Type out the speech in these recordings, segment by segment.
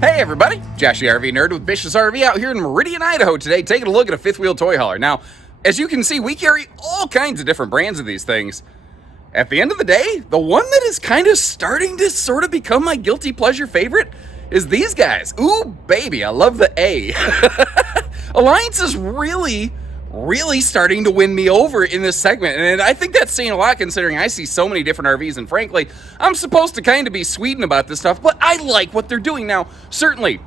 Hey everybody, Josh the RV Nerd with Bishop's RV out here in Meridian, Idaho today, taking a look at a fifth wheel toy hauler. Now, as you can see, we carry all kinds of different brands of these things. At the end of the day, the one that is kind of starting to sort of become my guilty pleasure favorite is these guys. Ooh, baby, I love the A. Alliance is really starting to win me over in this segment, and I think that's saying a lot considering I see so many different RVs, and frankly, I'm supposed to kind of be Sweden about this stuff, but I like what they're doing. Now, certainly,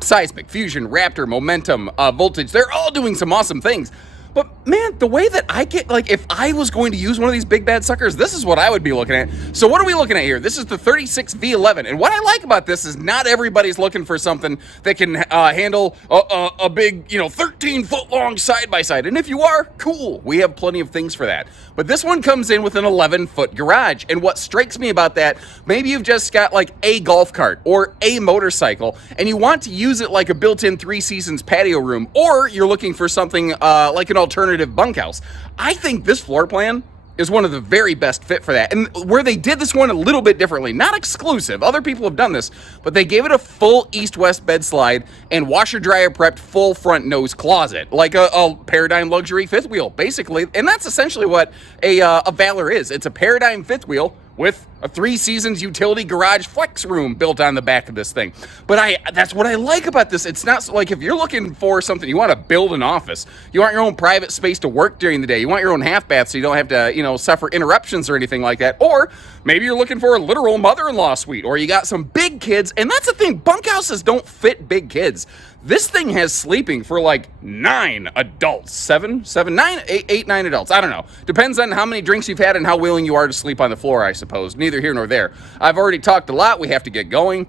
Seismic, Fusion, Raptor, Momentum, Voltage, they're all doing some awesome things. But man, the way that I get, like, if I was going to use one of these big bad suckers, this is what I would be looking at. So what are we looking at here? This is the 36V11. And what I like about this is not everybody's looking for something that can handle a big, 13-foot long side-by-side. And if you are, cool. We have plenty of things for that. But this one comes in with an 11-foot garage. And what strikes me about that, maybe you've just got like a golf cart or a motorcycle, and you want to use it like a built-in Three Seasons patio room, or you're looking for something like an alternative bunkhouse. I think this floor plan is one of the very best fit for that. And where they did this one a little bit differently, not exclusive, other people have done this, but they gave it a full east-west bed slide and washer-dryer prepped full front nose closet, like a Paradigm luxury fifth wheel, basically. And that's essentially what a Valor is. It's a Paradigm fifth wheel with a Three Seasons utility garage flex room built on the back of this thing. But that's what I like about this. It's not like if you're looking for something, you want to build an office, you want your own private space to work during the day, you want your own half bath so you don't have to, suffer interruptions or anything like that. Or maybe you're looking for a literal mother-in-law suite, or you got some big kids, and that's the thing, bunkhouses don't fit big kids. This thing has sleeping for like 9 adults, 9 adults. I don't know. Depends on how many drinks you've had and how willing you are to sleep on the floor, I suppose. Neither here nor there. I've already talked a lot. We have to get going.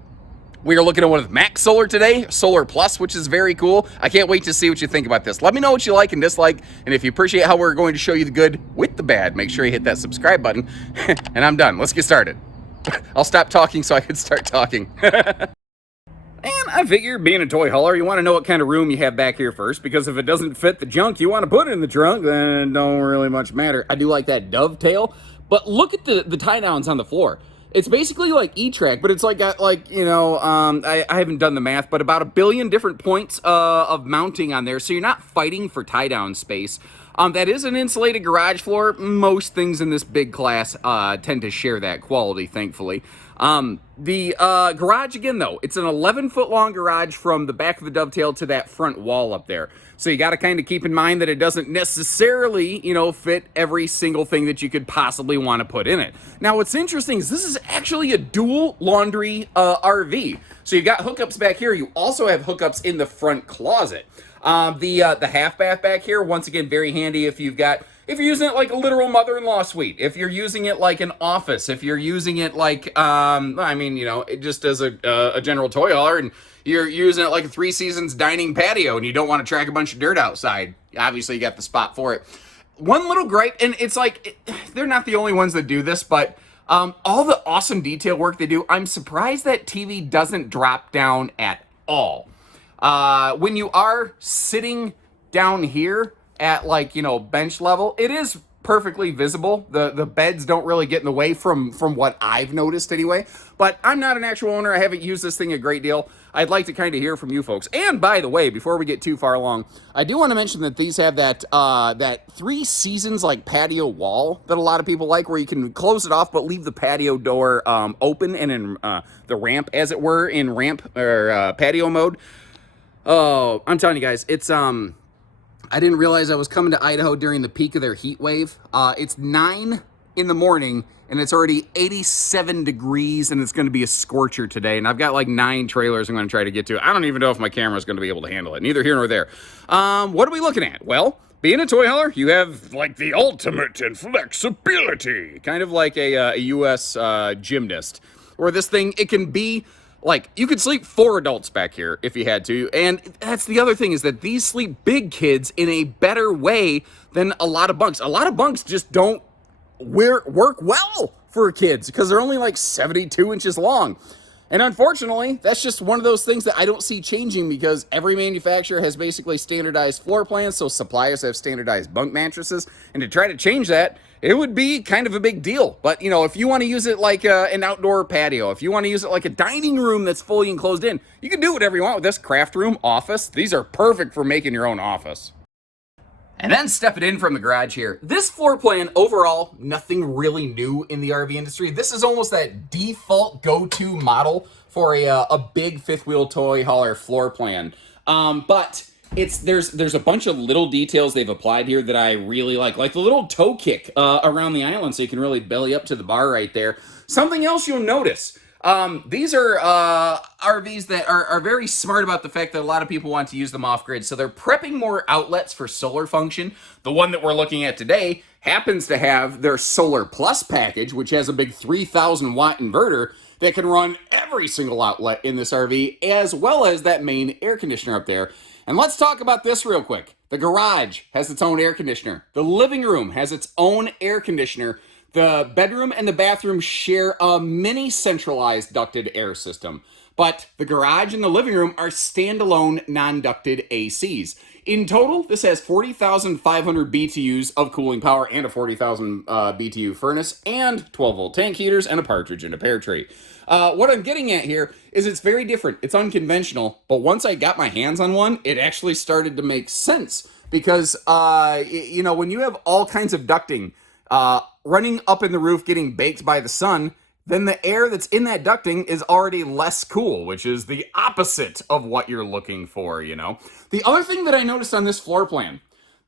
We are looking at one of Max Solar today, Solar Plus, which is very cool. I can't wait to see what you think about this. Let me know what you like and dislike, and if you appreciate how we're going to show you the good with the bad, make sure you hit that subscribe button. And I'm done. Let's get started. I'll stop talking so I can start talking. And I figure, being a toy hauler, you want to know what kind of room you have back here first, because if it doesn't fit the junk you want to put in the trunk, then it don't really much matter. I do like that dovetail, but look at the tie downs on the floor. It's basically like E-Track, but it's like got like, I haven't done the math, but about 1 billion different points of mounting on there, so you're not fighting for tie down space. That is an insulated garage floor. Most things in this big class tend to share that quality, thankfully. The garage, again, though, it's an 11-foot long garage from the back of the dovetail to that front wall up there. So you got to kind of keep in mind that it doesn't necessarily, fit every single thing that you could possibly want to put in it. Now, what's interesting is this is actually a dual laundry RV. So you've got hookups back here. You also have hookups in the front closet. The half bath back here, once again, very handy if you're using it like a literal mother-in-law suite, if you're using it like an office, if you're using it like, just as a general toy hauler, and you're using it like a Three Seasons dining patio and you don't want to track a bunch of dirt outside. Obviously, you got the spot for it. One little gripe, and it's like, they're not the only ones that do this, but all the awesome detail work they do, I'm surprised that TV doesn't drop down at all. When you are sitting down here at bench level, it is perfectly visible. The beds don't really get in the way from what I've noticed anyway, but I'm not an actual owner. I haven't used this thing a great deal. I'd like to kind of hear from you folks. And by the way, before we get too far along, I do want to mention that these have that Three Seasons like patio wall that a lot of people like, where you can close it off but leave the patio door open and in the ramp, as it were, in ramp or patio mode. Oh, I'm telling you guys, it's I didn't realize I was coming to Idaho during the peak of their heat wave. It's 9 in the morning and it's already 87 degrees and it's going to be a scorcher today. And I've got like 9 trailers I'm going to try to get to. I don't even know if my camera is going to be able to handle it. Neither here nor there. What are we looking at? Well, being a toy hauler, you have like the ultimate in flexibility, kind of like a U.S. Gymnast, where this thing, it can be like, you could sleep 4 adults back here if you had to. And that's the other thing, is that these sleep big kids in a better way than a lot of bunks. A lot of bunks just don't work well for kids because they're only like 72 inches long. And unfortunately, that's just one of those things that I don't see changing because every manufacturer has basically standardized floor plans, so suppliers have standardized bunk mattresses. And to try to change that, it would be kind of a big deal. But, you know, if you want to use it like an outdoor patio, if you want to use it like a dining room that's fully enclosed in, you can do whatever you want with this craft room, office. These are perfect for making your own office. And then stepping in from the garage here, this floor plan overall, nothing really new in the RV industry. This is almost that default go-to model for a big fifth wheel toy hauler floor plan. But there's a bunch of little details they've applied here that I really like the little toe kick around the island, so you can really belly up to the bar right there. Something else you'll notice. These are RVs that are very smart about the fact that a lot of people want to use them off-grid, so they're prepping more outlets for solar function. The one that we're looking at today happens to have their Solar Plus package, which has a big 3,000 watt inverter that can run every single outlet in this RV, as well as that main air conditioner up there. And let's talk about this real quick. The garage has its own air conditioner. The living room has its own air conditioner. The bedroom and the bathroom share a mini centralized ducted air system, but the garage and the living room are standalone non-ducted ACs. In total, this has 40,500 BTUs of cooling power and a 40,000 BTU furnace and 12-volt tank heaters and a partridge in a pear tree. What I'm getting at here is it's very different. It's unconventional, but once I got my hands on one, it actually started to make sense because, you know, when you have all kinds of ducting, running up in the roof, getting baked by the sun, then the air that's in that ducting is already less cool, which is the opposite of what you're looking for, you know? The other thing that I noticed on this floor plan,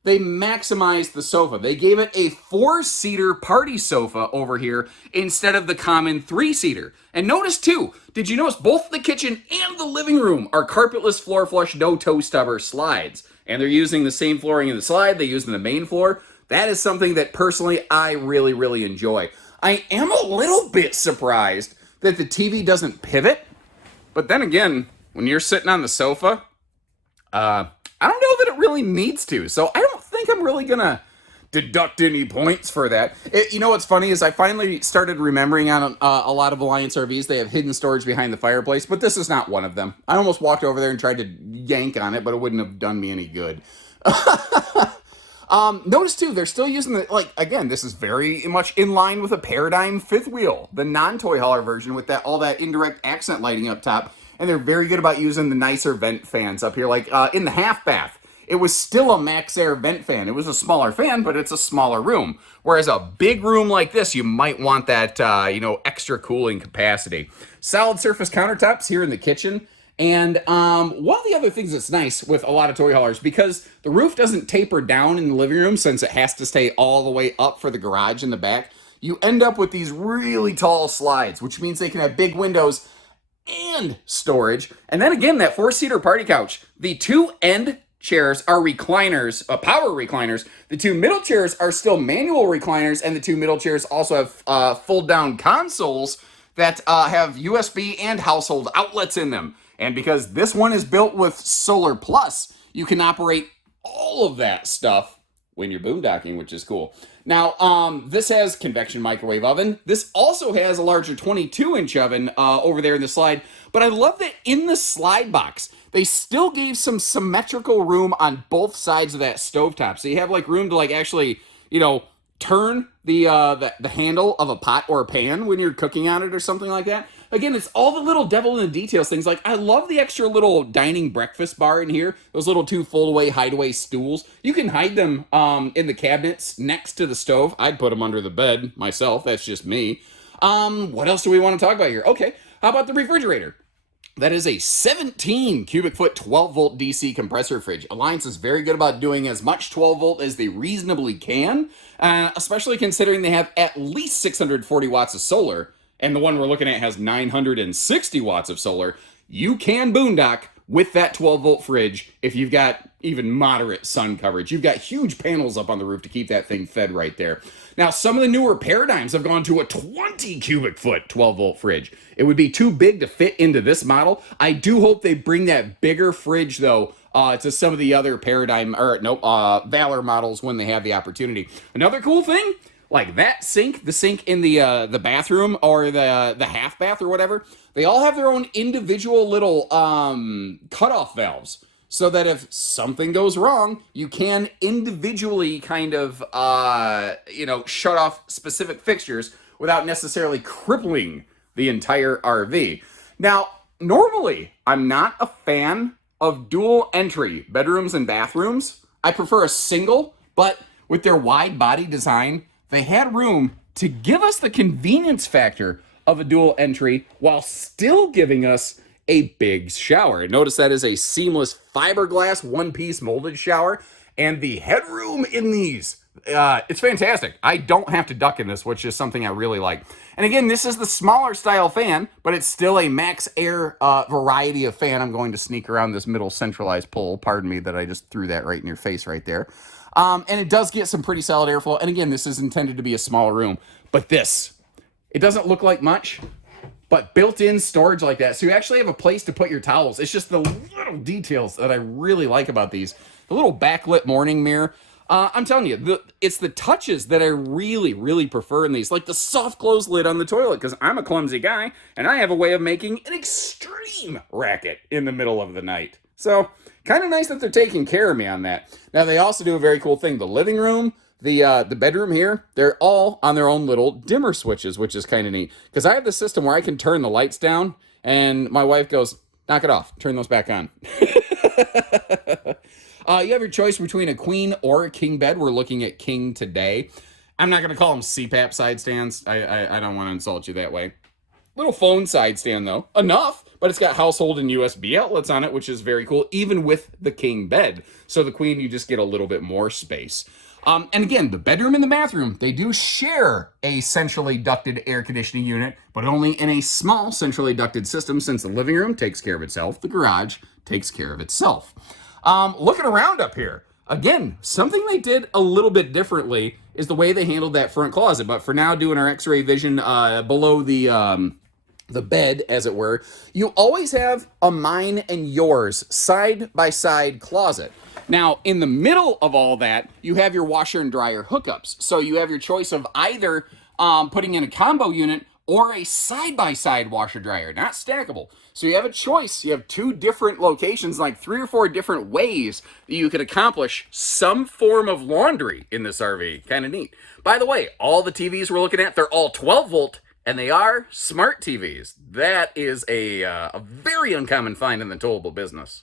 they maximized the sofa. They gave it a 4-seater party sofa over here instead of the common 3-seater. And notice too, did you notice both the kitchen and the living room are carpetless floor flush, no toe stubber slides. And they're using the same flooring in the slide they used in the main floor. That is something that personally I really, really enjoy. I am a little bit surprised that the TV doesn't pivot, but then again, when you're sitting on the sofa, I don't know that it really needs to, so I don't think I'm really gonna deduct any points for that. You know what's funny is I finally started remembering on a lot of Alliance RVs, they have hidden storage behind the fireplace, but this is not one of them. I almost walked over there and tried to yank on it, but it wouldn't have done me any good. Notice too, they're still using the, again, this is very much in line with a Paradigm fifth wheel, the non-toy hauler version with all that indirect accent lighting up top. And they're very good about using the nicer vent fans up here, in the half bath. It was still a max air vent fan. It was a smaller fan, but it's a smaller room. Whereas a big room like this, you might want that, extra cooling capacity. Solid surface countertops here in the kitchen. And one of the other things that's nice with a lot of toy haulers, because the roof doesn't taper down in the living room since it has to stay all the way up for the garage in the back, you end up with these really tall slides, which means they can have big windows and storage. And then again, that 4-seater party couch, the 2 end chairs are recliners, power recliners. The 2 middle chairs are still manual recliners, and the 2 middle chairs also have fold-down consoles that have USB and household outlets in them. And because this one is built with Solar Plus, you can operate all of that stuff when you're boondocking, which is cool. Now, this has convection microwave oven. This also has a larger 22-inch oven over there in the slide. But I love that in the slide box, they still gave some symmetrical room on both sides of that stovetop. So you have room to actually, turn the handle of a pot or a pan when you're cooking on it or something like that. Again, it's all the little devil in the details things. I love the extra little dining breakfast bar in here. Those little 2 fold-away, hide-away stools. You can hide them in the cabinets next to the stove. I'd put them under the bed myself. That's just me. What else do we want to talk about here? Okay, how about the refrigerator? That is a 17 cubic foot 12-volt DC compressor fridge. Alliance is very good about doing as much 12-volt as they reasonably can, especially considering they have at least 640 watts of solar, and the one we're looking at has 960 watts of solar. You can boondock with that 12-volt fridge if you've got even moderate sun coverage. You've got huge panels up on the roof to keep that thing fed right there. Now, some of the newer Paradigms have gone to a 20 cubic foot 12-volt fridge. It would be too big to fit into this model. I do hope they bring that bigger fridge, though, to some of the other Valor models when they have the opportunity. Another cool thing, like that sink, the sink in the bathroom or the half bath or whatever, They all have their own individual little cutoff valves, so that if something goes wrong, you can individually kind of, shut off specific fixtures without necessarily crippling the entire RV. Now, normally, I'm not a fan of dual entry bedrooms and bathrooms. I prefer a single, but with their wide body design, they had room to give us the convenience factor of a dual entry while still giving us a big shower. Notice that is a seamless fiberglass one-piece molded shower, and the headroom in these, it's fantastic. I don't have to duck in this, which is something I really like. And again, this is the smaller style fan, but it's still a max air variety of fan. I'm going to sneak around this middle centralized pole. Pardon me that I just threw that right in your face right there. And it does get some pretty solid airflow. And again, this is intended to be a small room, but it doesn't look like much, but built-in storage like that. So you actually have a place to put your towels. It's just the little details that I really like about these. The little backlit morning mirror. I'm telling you, it's the touches that I really, really prefer in these. Like the soft close lid on the toilet, because I'm a clumsy guy, and I have a way of making an extreme racket in the middle of the night. So, kind of nice that they're taking care of me on that. Now, they also do a very cool thing. The living room, the bedroom here, they're all on their own little dimmer switches, which is kind of neat. Because I have the system where I can turn the lights down, and my wife goes, knock it off, turn those back on. You have your choice between a queen or a king bed. We're looking at king today. I'm not going to call them CPAP side stands. I don't want to insult you that way. Little phone side stand, though. Enough, but it's got household and USB outlets on it, which is very cool, even with the king bed. So the queen, you just get a little bit more space. And again, the bedroom and the bathroom, they do share a centrally ducted air conditioning unit, but only in a small centrally ducted system, since the living room takes care of itself, the garage takes care of itself. Looking around up here, again, something they did a little bit differently is the way they handled that front closet. But for now, doing our X-ray vision below the bed, as it were, you always have a mine and yours side-by-side closet. Now, in the middle of all that, you have your washer and dryer hookups. So you have your choice of either putting in a combo unit or a side-by-side washer dryer, not stackable. So you have a choice. You have two different locations, like 3 or 4 different ways that you could accomplish some form of laundry in this RV. Kind of neat. By the way, all the TVs we're looking at, they're all 12 volt, and they are smart TVs. That is a very uncommon find in the towable business.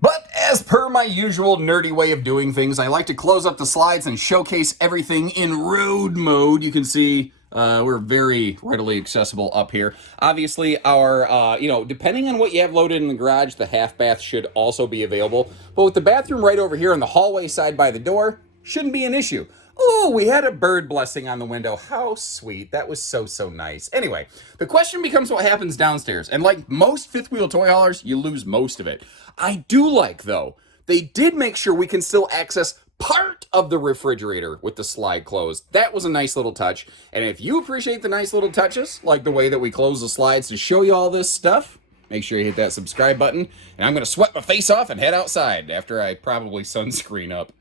But as per my usual nerdy way of doing things, I like to close up the slides and showcase everything in road mode. You can see we're very readily accessible up here. Obviously, our, depending on what you have loaded in the garage, the half bath should also be available. But with the bathroom right over here in the hallway side by the door, shouldn't be an issue. Oh, we had a bird blessing on the window. How sweet. That was so, so nice. Anyway, the question becomes what happens downstairs. And like most fifth wheel toy haulers, you lose most of it. I do like, though, they did make sure we can still access part of the refrigerator with the slide closed. That was a nice little touch. And if you appreciate the nice little touches, like the way that we close the slides to show you all this stuff, make sure you hit that subscribe button. And I'm going to sweat my face off and head outside after I probably sunscreen up.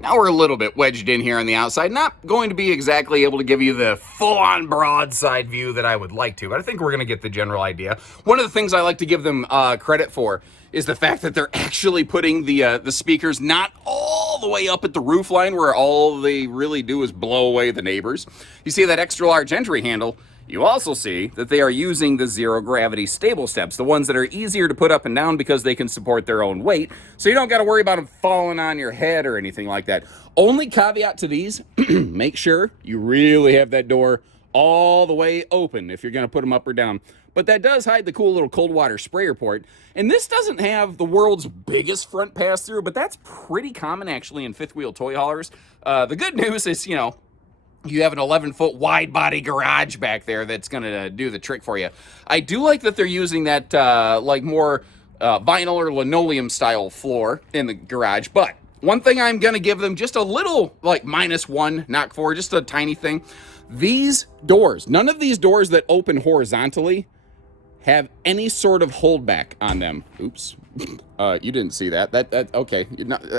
Now we're a little bit wedged in here on the outside. Not going to be exactly able to give you the full-on broadside view that I would like to, but I think we're going to get the general idea. One of the things I like to give them credit for is the fact that they're actually putting the speakers not all the way up at the roof line where all they really do is blow away the neighbors. You see that extra large entry handle. You also see that they are using the zero gravity stable steps, the ones that are easier to put up and down because they can support their own weight, so you don't got to worry about them falling on your head or anything like that. Only caveat to these, make sure you really have that door all the way open if you're going to put them up or down. But that does hide the cool little cold water sprayer port. And this doesn't have the world's biggest front pass-through, but that's pretty common actually in fifth wheel toy haulers. The good news is, you have an 11-foot wide body garage back there that's going to do the trick for you. I do like that they're using that more vinyl or linoleum style floor in the garage. But one thing I'm going to give them just a little -1 knock for, just a tiny thing. These doors, none of these doors that open horizontally have any sort of holdback on them. Oops. You didn't see that. Okay.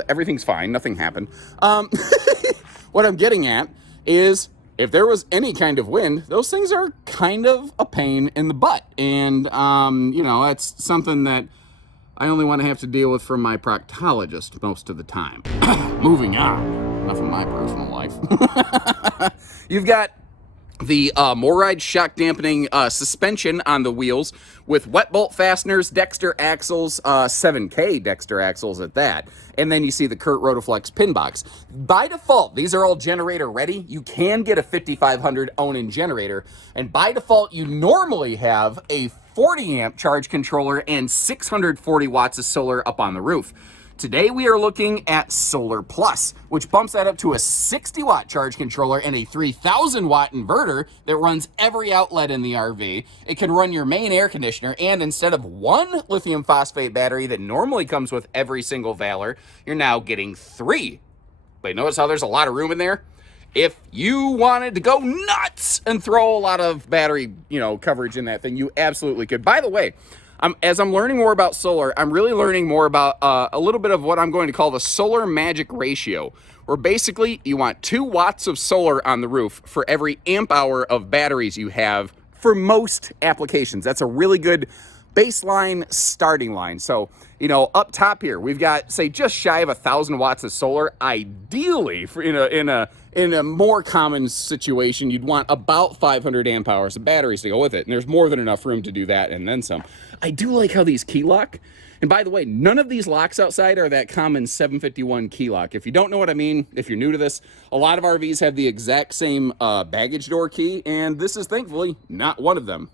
Everything's fine. Nothing happened. What I'm getting at is if there was any kind of wind, those things are kind of a pain in the butt. And, you know, that's something that I only want to have to deal with from my proctologist most of the time. Moving on, enough of my personal life. You've got the Moride shock dampening suspension on the wheels with wet bolt fasteners, Dexter axles, 7K Dexter axles at that. And then you see the Kurt Rotoflex pin box. By default, these are all generator ready. You can get a 5500 Onan generator. And by default, you normally have a 40 amp charge controller and 640 watts of solar up on the roof. Today we are looking at Solar Plus, which bumps that up to a 60 watt charge controller and a 3000 watt inverter that runs every outlet in the RV. It can run your main air conditioner, and instead of one lithium phosphate battery that normally comes with every single Valor, you're now getting 3. But notice how there's a lot of room in there? If you wanted to go nuts and throw a lot of battery, coverage in that thing, you absolutely could. By the way, as I'm learning more about solar, I'm really learning more about a little bit of what I'm going to call the solar magic ratio, where basically you want 2 watts of solar on the roof for every amp hour of batteries you have for most applications. That's a really good baseline starting line. So, up top here, we've got, say, just shy of 1,000 watts of solar. Ideally, for in a more common situation, you'd want about 500 amp hours of batteries to go with it. And there's more than enough room to do that and then some. I do like how these key lock. And by the way, none of these locks outside are that common 751 key lock. If you don't know what I mean, if you're new to this, a lot of RVs have the exact same baggage door key, and this is thankfully not one of them.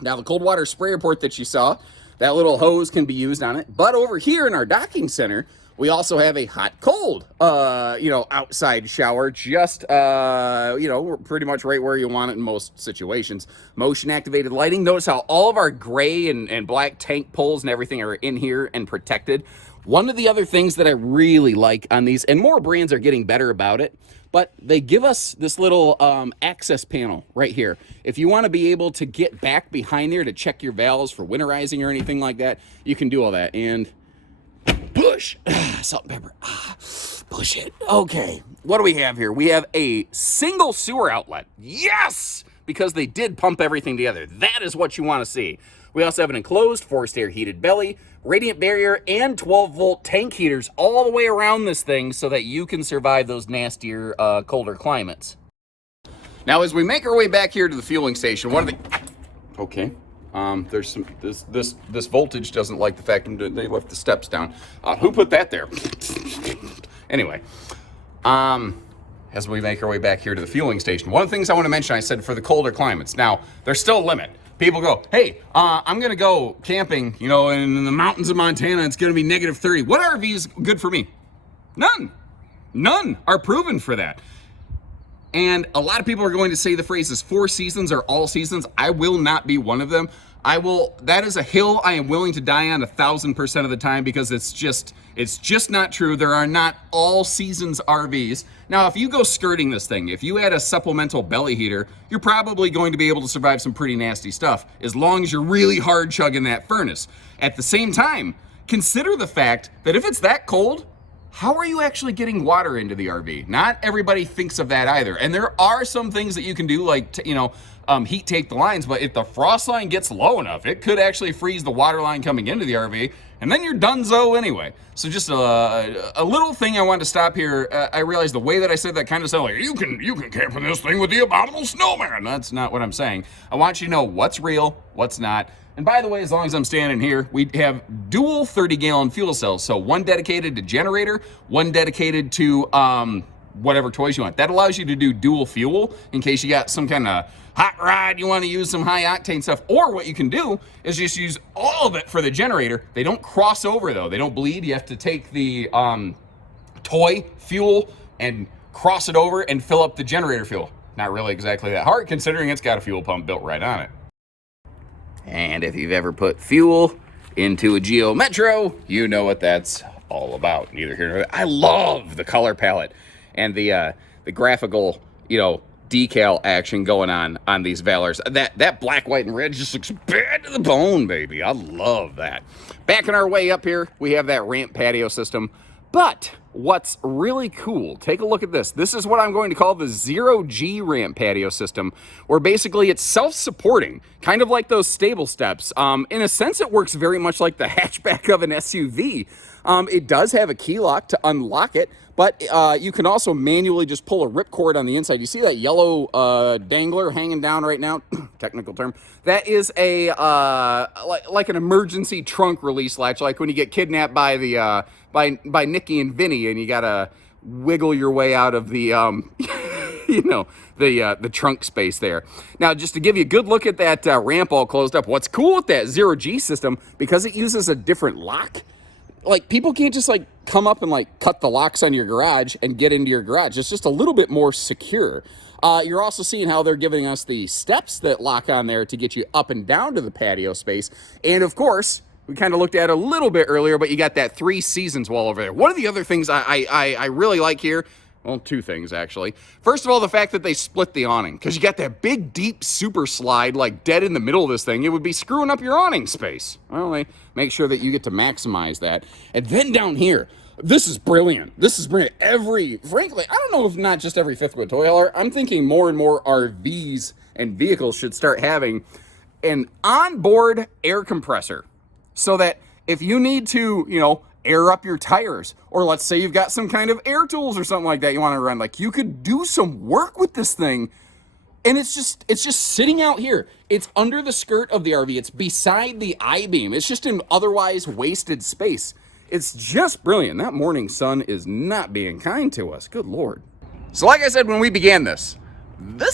Now, the cold water sprayer port that you saw, that little hose can be used on it. But over here in our docking center, we also have a hot-cold, outside shower, just, pretty much right where you want it in most situations. Motion-activated lighting. Notice how all of our gray and black tank poles and everything are in here and protected. One of the other things that I really like on these, and more brands are getting better about it, but they give us this little access panel right here. If you want to be able to get back behind there to check your valves for winterizing or anything like that, you can do all that. And push, salt and pepper, push it. Okay, what do we have here? We have a single sewer outlet. Yes, because they did pump everything together. That is what you want to see. We also have an enclosed forced air heated belly, radiant barrier, and 12-volt tank heaters all the way around this thing so that you can survive those nastier, colder climates. Now, as we make our way back here to the fueling station, okay. There's some, this voltage doesn't like the fact that they left the steps down. Who put that there? Anyway, as we make our way back here to the fueling station, one of the things I want to mention, I said for the colder climates. Now, there's still a limit. People go, hey, I'm going to go camping, in the mountains of Montana. It's going to be -30. What RV is good for me? None are proven for that. And a lot of people are going to say the phrases 4 seasons or all seasons. I will not be one of them. That is a hill I am willing to die on 1,000% of the time, because it's just not true. There are not all seasons RVs. Now, if you go skirting this thing, if you add a supplemental belly heater, you're probably going to be able to survive some pretty nasty stuff, as long as you're really hard chugging that furnace. At the same time, consider the fact that if it's that cold, how are you actually getting water into the RV? Not everybody thinks of that either. And there are some things that you can do, like, heat tape the lines, but if the frost line gets low enough, it could actually freeze the water line coming into the RV, and then you're donezo anyway. So just a little thing I wanted to stop here. I realized the way that I said that kind of sounded like, you can camp in this thing with the abominable snowman. That's not what I'm saying. I want you to know what's real, what's not. And by the way, as long as I'm standing here, we have dual 30-gallon fuel cells. So one dedicated to generator, one dedicated to whatever toys you want. That allows you to do dual fuel in case you got some kind of hot rod, you want to use some high octane stuff. Or what you can do is just use all of it for the generator. They don't cross over though. They don't bleed. You have to take the toy fuel and cross it over and fill up the generator fuel. Not really exactly that hard, considering it's got a fuel pump built right on it. And if you've ever put fuel into a Geo Metro, you know what that's all about. Neither here nor there. I love the color palette and the graphical, decal action going on these Valors. That black, white, and red just looks bad to the bone, baby. I love that. Backing our way up here, we have that ramp patio system. But what's really cool, take a look at this. This is what I'm going to call the 0G ramp patio system, where basically it's self-supporting, kind of like those stable steps. In a sense, it works very much like the hatchback of an SUV. It does have a key lock to unlock it, but you can also manually just pull a ripcord on the inside. You see that yellow dangler hanging down right now? Technical term. That is a like an emergency trunk release latch, like when you get kidnapped by the by Nikki and Vinny, and you gotta wiggle your way out of the you know, the trunk space there. Now, just to give you a good look at that ramp all closed up, what's cool with that 0G system, because it uses a different lock, like, people can't just like come up and like cut the locks on your garage and get into your garage. It's just a little bit more secure. You're also seeing how they're giving us the steps that lock on there to get you up and down to the patio space. And of course, we kind of looked at it a little bit earlier, but you got that 3 seasons wall over there. One of the other things I really like here, well, 2 things actually. First of all, the fact that they split the awning, because you got that big, deep super slide like dead in the middle of this thing. It would be screwing up your awning space. Well, they make sure that you get to maximize that. And then down here, this is brilliant. This is brilliant. Frankly, I don't know if not just every fifth wheel toy hauler, I'm thinking more and more RVs and vehicles should start having an onboard air compressor, so that if you need to, you know, air up your tires, or let's say you've got some kind of air tools or something like that you want to run, like, you could do some work with this thing. And it's just sitting out here. It's under the skirt of the RV. It's beside the I-beam. It's just in otherwise wasted space. It's just brilliant. That morning sun is not being kind to us. Good Lord. So like I said when we began this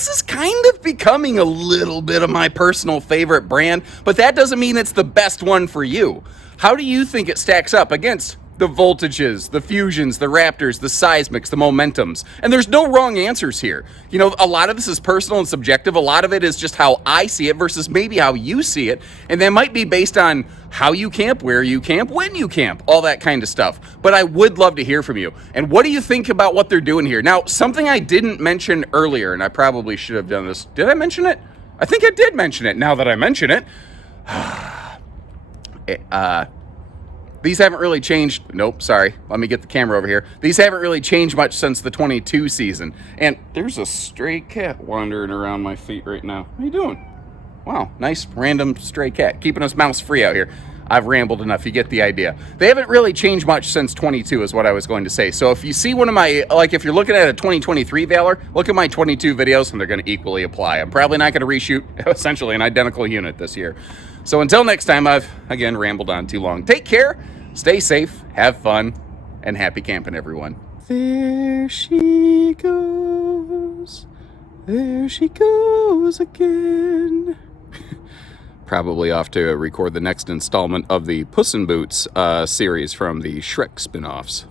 is kind of becoming a little bit of my personal favorite brand, but that doesn't mean it's the best one for you. How do you think it stacks up against the Voltages, the Fusions, the Raptors, the Seismics, the Momentums? And there's no wrong answers here. You know, a lot of this is personal and subjective. A lot of it is just how I see it versus maybe how you see it. And that might be based on how you camp, where you camp, when you camp, all that kind of stuff. But I would love to hear from you. And what do you think about what they're doing here? Now, something I didn't mention earlier, and I probably should have done this. Did I mention it? I think I did mention it now that I mention it. These haven't really changed. Nope, sorry. Let me get the camera over here. These haven't really changed much since the 22 season. And there's a stray cat wandering around my feet right now. How you doing? Wow, nice random stray cat. Keeping us mouse free out here. I've rambled enough. You get the idea. They haven't really changed much since 22 is what I was going to say. So if you see one of my, like if you're looking at a 2023 Valor, look at my 22 videos and they're going to equally apply. I'm probably not going to reshoot essentially an identical unit this year. So until next time, I've, again, rambled on too long. Take care, stay safe, have fun, and happy camping, everyone. There she goes. There she goes again. Probably off to record the next installment of the Puss in Boots series from the Shrek spin-offs.